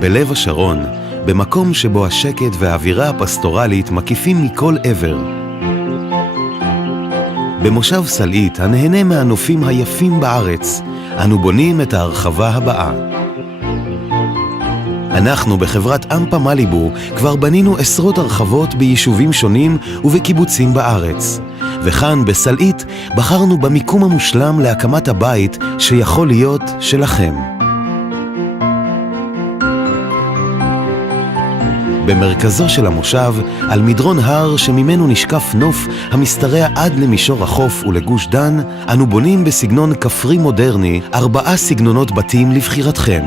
בלב השרון, במקום שבו השקט והאווירה הפסטורלית מקיפים מכל עבר. במושב סלעית, הנהנה מהנופים היפים בארץ, אנו בונים את ההרחבה הבאה. אנחנו בחברת אמפה מליבו כבר בנינו עשרות הרחבות ביישובים שונים ובקיבוצים בארץ. וכאן בסלעית בחרנו במיקום המושלם להקמת הבית שיכול להיות שלכם. במרכזו של המושב, על מדרון הר שממנו נשקף נוף המשתרע עד למישור החוף ולגוש דן, אנו בונים בסגנון כפרי מודרני 4 סגנונות בתים לבחירתכם.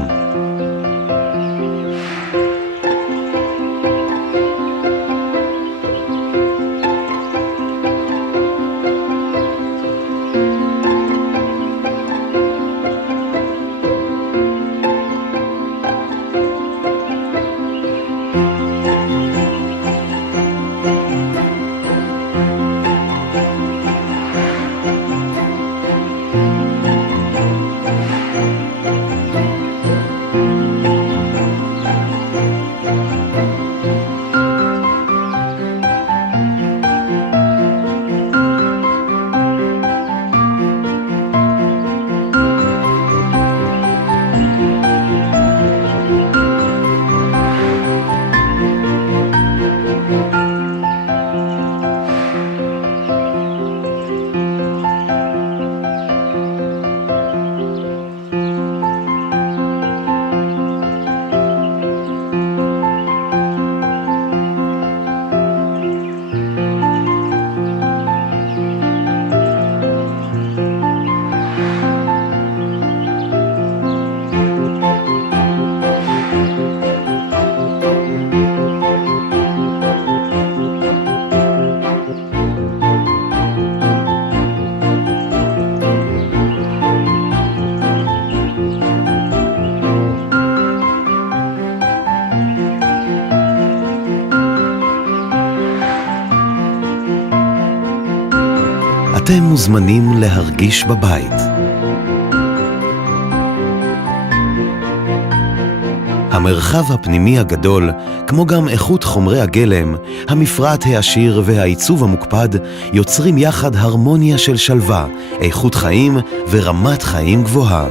אתם מוזמנים להרגיש בבית. המרחב הפנימי הגדול, כמו גם איכות חומרי הגלם, המפרט העשיר והעיצוב המוקפד, יוצרים יחד הרמוניה של שלווה, איכות חיים ורמת חיים גבוהה.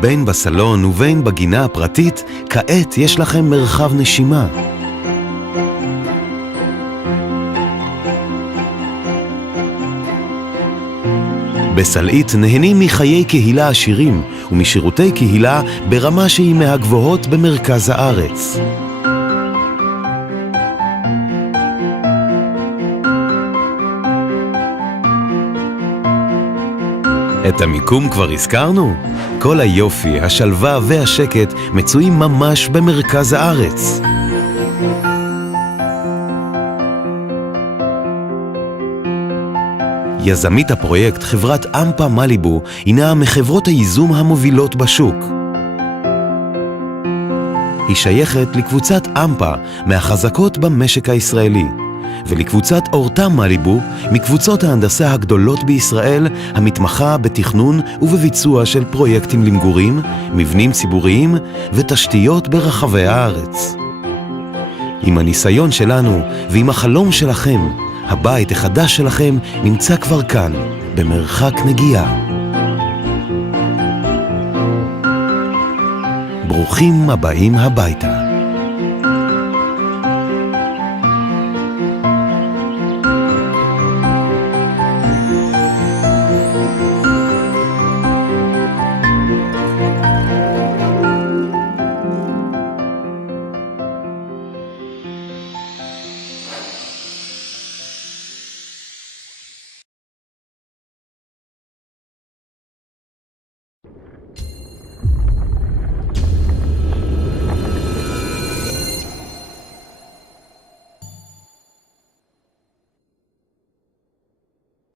בין בסלון ובין בגינה הפרטית, כעת יש לכם מרחב נשימה. בסלעית נהנים מחיי קהילה עשירים ומשירותי קהילה ברמה שהיא מהגבוהות במרכז הארץ. את המיקום כבר הזכרנו? כל היופי, השלווה והשקט מצויים ממש במרכז הארץ. יזמית הפרויקט, חברת אמפה מליבו, הינה מחברות הייזום המובילות בשוק. היא שייכת לקבוצת אמפה מהחזקות במשק הישראלי, ולקבוצת אורטם מליבו מקבוצות ההנדסה הגדולות בישראל המתמחה בתכנון ובביצוע של פרויקטים למגורים, מבנים ציבוריים ותשתיות ברחבי הארץ. עם הניסיון שלנו ועם החלום שלכם, הבית החדש שלכם נמצא כבר כאן, במרחק נגיעה. ברוכים הבאים הביתה.